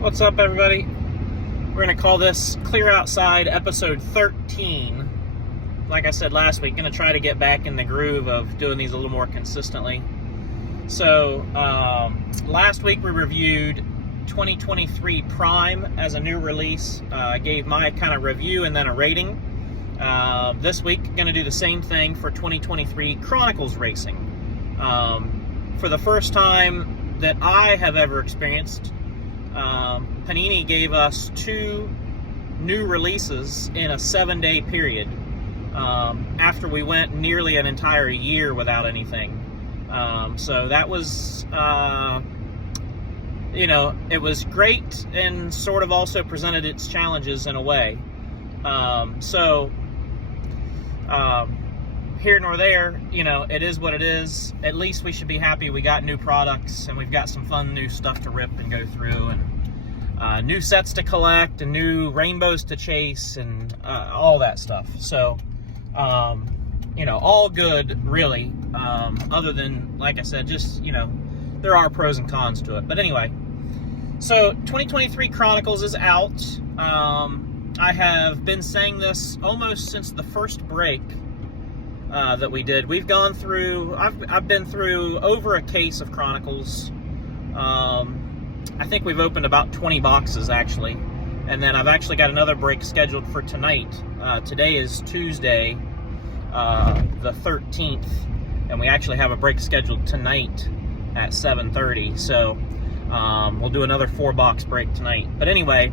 What's up, everybody? We're going to call this Clear Outside episode 13. Like I said last week, going to try to get back in the groove of doing these a little more consistently. So, last week we reviewed 2023 Prime as a new release. I gave my kind of review and then a rating. This week, going to do the same thing for 2023 Chronicles Racing. For the first time that I have ever experienced, Panini gave us 2 new releases in a 7-day period after we went nearly an entire year without anything. So that was, it was great and sort of also presented its challenges in a way. Here nor there, it is what it is. At least we should be happy we got new products and we've got some fun new stuff to rip and go through, and new sets to collect and new rainbows to chase and all that stuff. So, all good, really, other than, like I said, just, there are pros and cons to it. But anyway, so 2023 Chronicles is out. I have been saying this almost since the first break that we did. We've gone through, I've been through over a case of Chronicles. I think we've opened about 20 boxes, actually. And then I've actually got another break scheduled for tonight. Today is Tuesday, the 13th. And we actually have a break scheduled tonight at 7:30. So we'll do another 4-box break tonight. But anyway,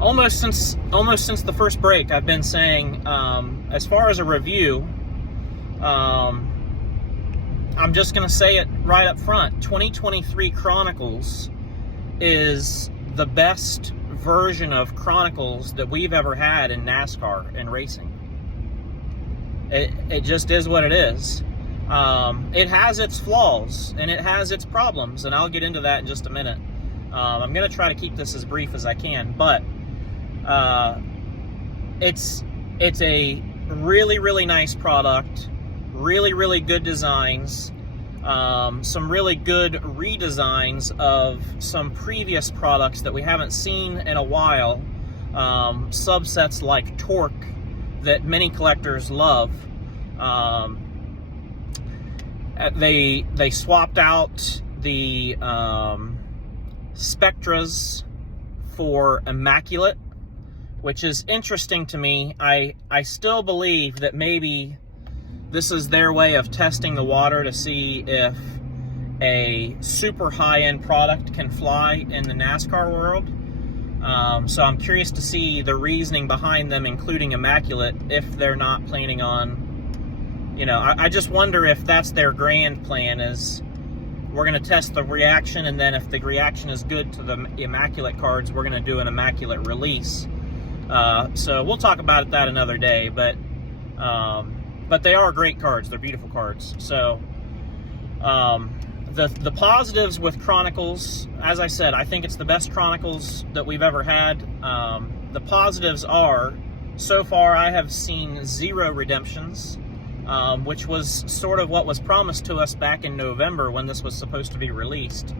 almost since the first break, I've been saying, as far as a review, I'm just going to say it right up front. 2023 Chronicles is the best version of Chronicles that we've ever had in NASCAR and racing. It just is what it is. It has its flaws and it has its problems, and I'll get into that in just a minute. I'm going to try to keep this as brief as I can, but it's a really, really nice product. Really, really good designs, some really good redesigns of some previous products that we haven't seen in a while, subsets like Torque that many collectors love. They swapped out the Spectras for Immaculate, which is interesting to me. I still believe that maybe this is their way of testing the water to see if a super high-end product can fly in the NASCAR world. So I'm curious to see the reasoning behind them including Immaculate if they're not planning on, I just wonder if that's their grand plan, is we're going to test the reaction, and then if the reaction is good to the Immaculate cards, we're going to do an Immaculate release. So we'll talk about that another day, but they are great cards. They're beautiful cards. So, the positives with Chronicles, as I said, I think it's the best Chronicles that we've ever had. The positives are, so far I have seen 0 redemptions, which was sort of what was promised to us back in November when this was supposed to be released.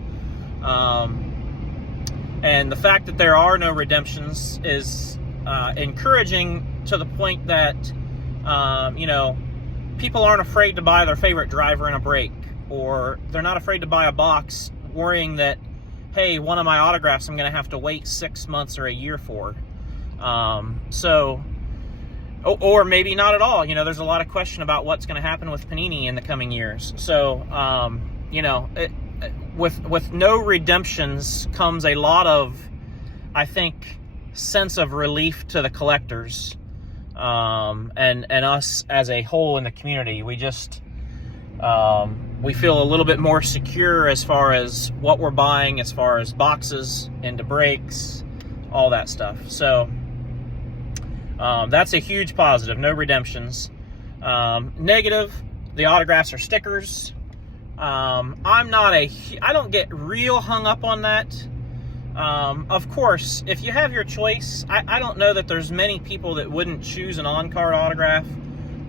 And the fact that there are no redemptions is encouraging to the point that, people aren't afraid to buy their favorite driver in a break, or they're not afraid to buy a box worrying that, hey, one of my autographs I'm going to have to wait 6 months or a year for. Or maybe not at all. There's a lot of question about what's going to happen with Panini in the coming years. So, with no redemptions comes a lot of, I think, sense of relief to the collectors. And us as a whole in the community. We just, we feel a little bit more secure as far as what we're buying, as far as boxes into breaks, all that stuff. So, that's a huge positive. No redemptions. Negative, the autographs are stickers. I don't get real hung up on that. Of course, if you have your choice, I don't know that there's many people that wouldn't choose an on-card autograph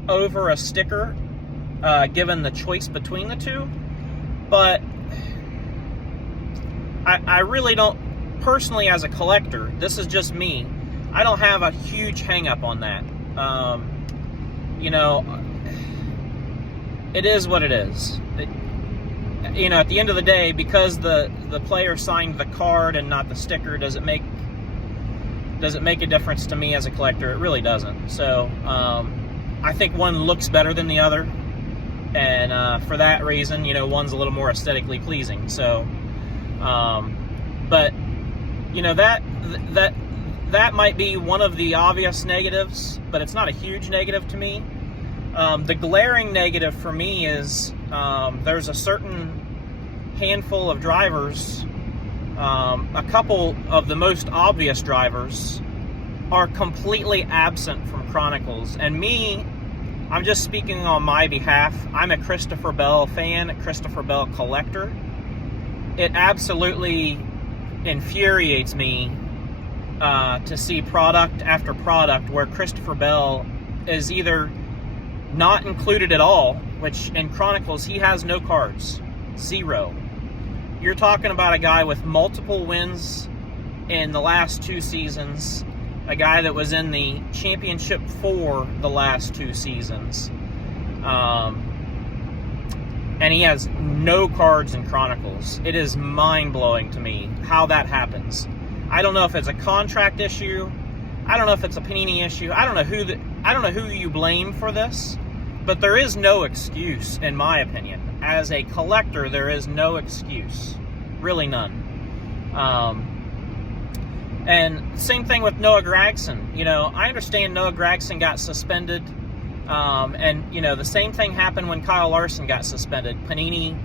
over a sticker, given the choice between the two. But I really don't, personally as a collector, this is just me, I don't have a huge hang up on that. You know, it is what it is. You know, at the end of the day, because the player signed the card and not the sticker, does it make a difference to me as a collector? It really doesn't. So I think one looks better than the other, and for that reason, you know, one's a little more aesthetically pleasing. So but you know, that might be one of the obvious negatives, but it's not a huge negative to me. The glaring negative for me is there's a certain handful of drivers, a couple of the most obvious drivers are completely absent from Chronicles. And me, I'm just speaking on my behalf. I'm a Christopher Bell fan, a Christopher Bell collector. It absolutely infuriates me to see product after product where Christopher Bell is either not included at all, which in Chronicles he has no cards, 0. You're talking about a guy with multiple wins in the last 2 seasons, a guy that was in the championship for the last 2 seasons, and he has no cards in Chronicles. It is mind-blowing to me how that happens. I don't know if it's a contract issue. I don't know if it's a Panini issue. I don't know who you blame for this, but there is no excuse, in my opinion. As a collector, there is no excuse. Really none. And same thing with Noah Gragson. You know, I understand Noah Gragson got suspended. And, you know, the same thing happened when Kyle Larson got suspended. Panini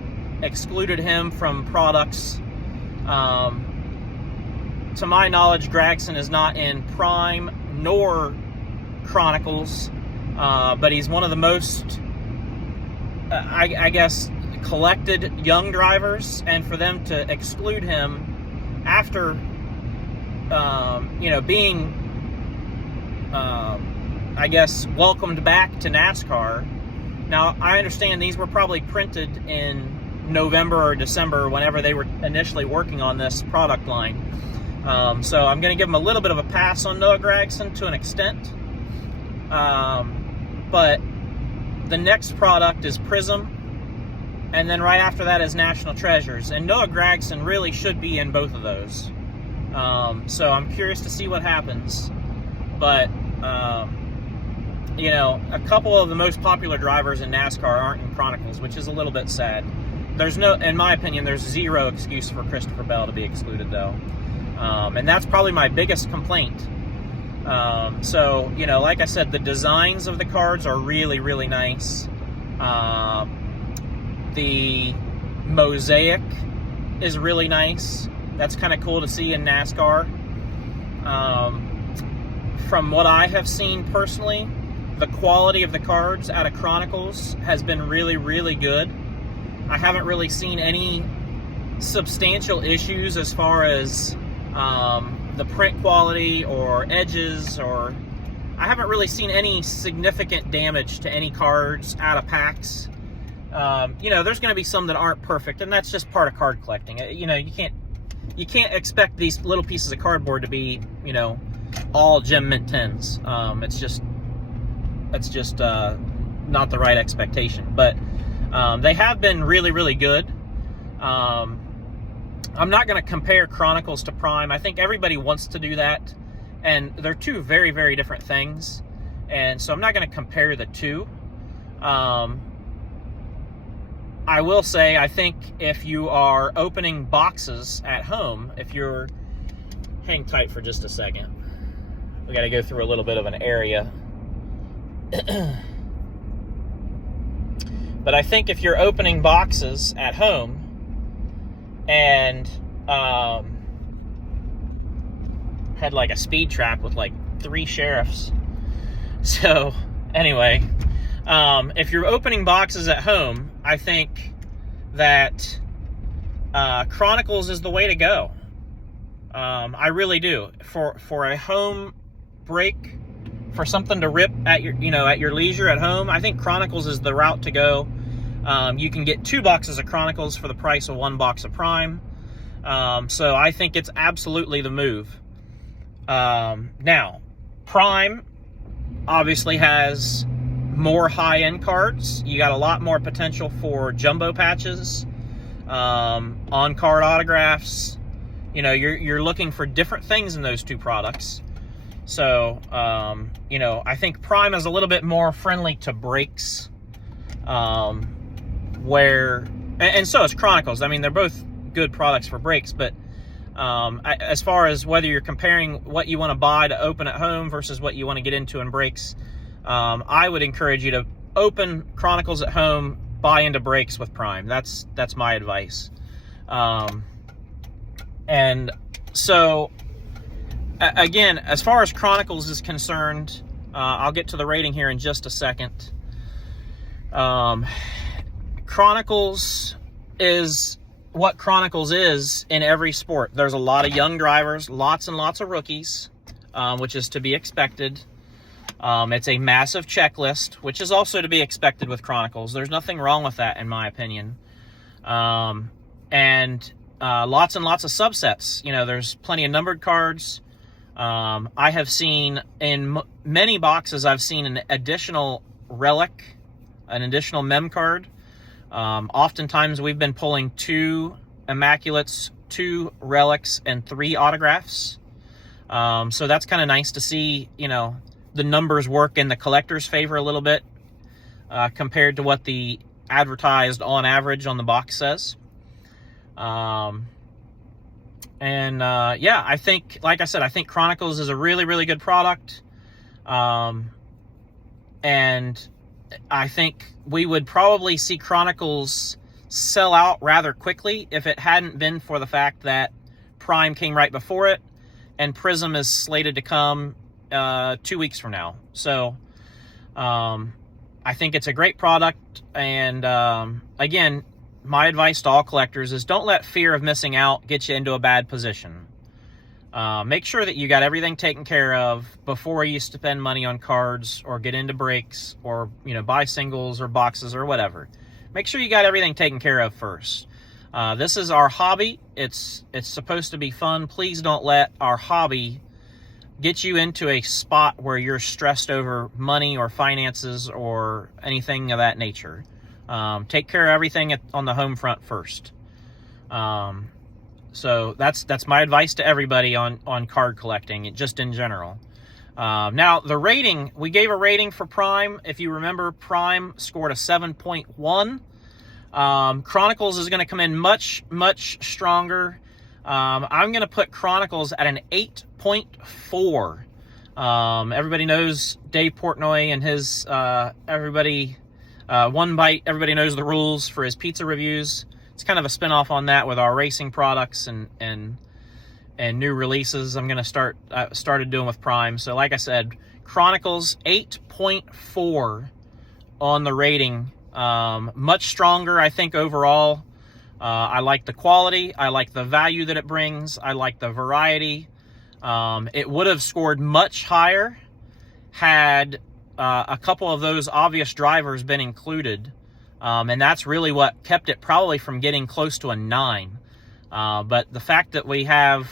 excluded him from products. To my knowledge, Gragson is not in Prime nor Chronicles, but he's one of the most, I guess, collected young drivers, and for them to exclude him after, you know, being, I guess, welcomed back to NASCAR. Now, I understand these were probably printed in November or December, whenever they were initially working on this product line. So I'm going to give him a little bit of a pass on Noah Gragson to an extent. But the next product is Prism, and then right after that is National Treasures. And Noah Gragson really should be in both of those. So I'm curious to see what happens. But, you know, a couple of the most popular drivers in NASCAR aren't in Chronicles, which is a little bit sad. There's no, in my opinion, there's 0 excuse for Christopher Bell to be excluded, though. And that's probably my biggest complaint. So, you know, like I said, the designs of the cards are really, really nice. The mosaic is really nice. That's kind of cool to see in NASCAR. From what I have seen personally, the quality of the cards out of Chronicles has been really, really good. I haven't really seen any substantial issues as far as the print quality or edges, or I haven't really seen any significant damage to any cards out of packs. You know, there's going to be some that aren't perfect, and that's just part of card collecting. You know, you can't expect these little pieces of cardboard to be, you know, all gem mint 10s. It's just not the right expectation. But they have been really, really good. I'm not going to compare Chronicles to Prime. I think everybody wants to do that, and they're two very, very different things, and so I'm not going to compare the two. I will say, I think if you are opening boxes at home, if you're... Hang tight for just a second. We got to go through a little bit of an area. But I think if you're opening boxes at home, and had like a speed trap with like 3 sheriffs. So anyway, if you're opening boxes at home, I think that Chronicles is the way to go. I really do. For a home break, for something to rip at your, you know, at your leisure at home, I think Chronicles is the route to go. You can get 2 boxes of Chronicles for the price of 1 box of Prime. So I think it's absolutely the move. Now, Prime obviously has more high-end cards. You got a lot more potential for jumbo patches, on-card autographs. You know, you're looking for different things in those two products. So, you know, I think Prime is a little bit more friendly to breaks, and so is Chronicles. I mean, they're both good products for breaks, but as far as whether you're comparing what you want to buy to open at home versus what you want to get into in breaks, I would encourage you to open Chronicles at home, buy into breaks with Prime. That's my advice. And so, again, as far as Chronicles is concerned, I'll get to the rating here in just a second. Chronicles is what Chronicles is in every sport. There's a lot of young drivers, lots and lots of rookies, which is to be expected. It's a massive checklist, which is also to be expected with Chronicles. There's nothing wrong with that, in my opinion. And lots and lots of subsets. You know, there's plenty of numbered cards. I have seen in many boxes, I've seen an additional relic, an additional mem card. Oftentimes we've been pulling 2 Immaculates, 2 relics, and 3 autographs. So that's kind of nice to see, you know, the numbers work in the collector's favor a little bit, compared to what the advertised on average on the box says. Yeah, I think, like I said, I think Chronicles is a really, really good product. And I think we would probably see Chronicles sell out rather quickly if it hadn't been for the fact that Prime came right before it, and Prism is slated to come 2 weeks from now. So I think it's a great product. And again, my advice to all collectors is don't let fear of missing out get you into a bad position. Make sure that you got everything taken care of before you spend money on cards or get into breaks or, you know, buy singles or boxes or whatever. Make sure you got everything taken care of first. This is our hobby. It's supposed to be fun. Please don't let our hobby get you into a spot where you're stressed over money or finances or anything of that nature. Take care of everything on the home front first. So that's my advice to everybody on card collecting, just in general. Now, the rating, we gave a rating for Prime. If you remember, Prime scored a 7.1. Chronicles is going to come in much, much stronger. I'm going to put Chronicles at an 8.4. Everybody knows Dave Portnoy and his, One Bite, everybody knows the rules for his pizza reviews. It's kind of a spinoff on that with our racing products and new releases I'm going to started doing with Prime. So like I said, Chronicles 8.4 on the rating. Much stronger, I think, overall. I like the quality. I like the value that it brings. I like the variety. It would have scored much higher had a couple of those obvious drivers been included. And that's really what kept it probably from getting close to a 9. But the fact that we have,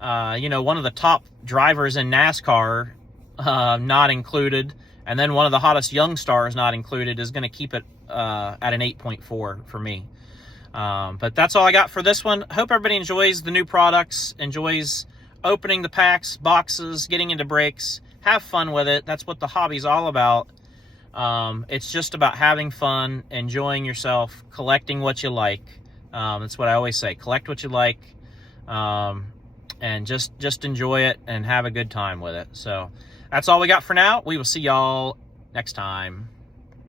you know, one of the top drivers in NASCAR not included, and then one of the hottest young stars not included, is going to keep it at an 8.4 for me. But that's all I got for this one. Hope everybody enjoys the new products, enjoys opening the packs, boxes, getting into breaks. Have fun with it. That's what the hobby's all about. It's just about having fun, enjoying yourself, collecting what you like. That's what I always say. Collect what you like, and just enjoy it and have a good time with it. So that's all we got for now. We will see y'all next time.